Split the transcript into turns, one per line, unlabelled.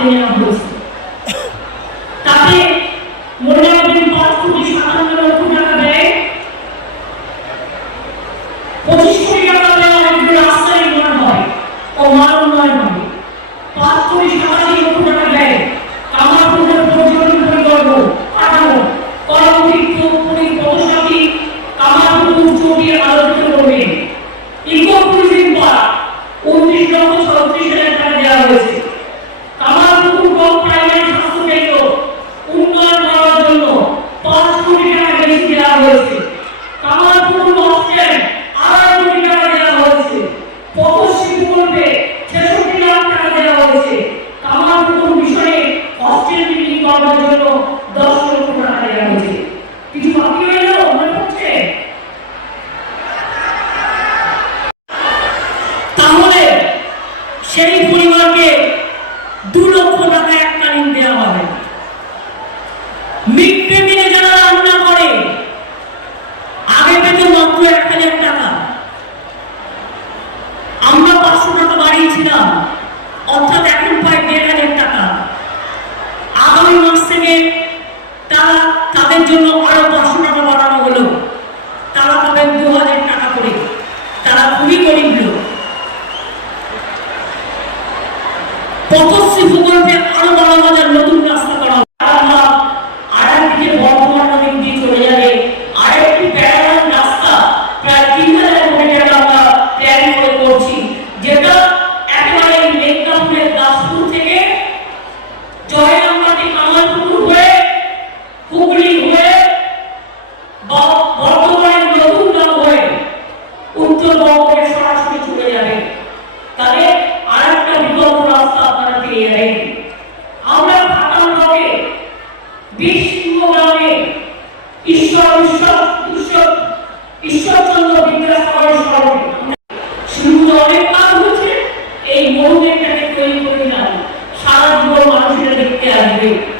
Helena দেওয়ার লক্ষ টাকা দেওয়া হয়েছে দেওয়া হবে। মিড মিলে যারা রান্না করে, আগে পেতে মাত্র এক হাজার টাকা। আমরা পাঁচশো টাকা বাড়িয়েছিলাম। পথশ্রী প্রকল্পে আরও বড় বাজার নতুন রাস্তা করা Amin.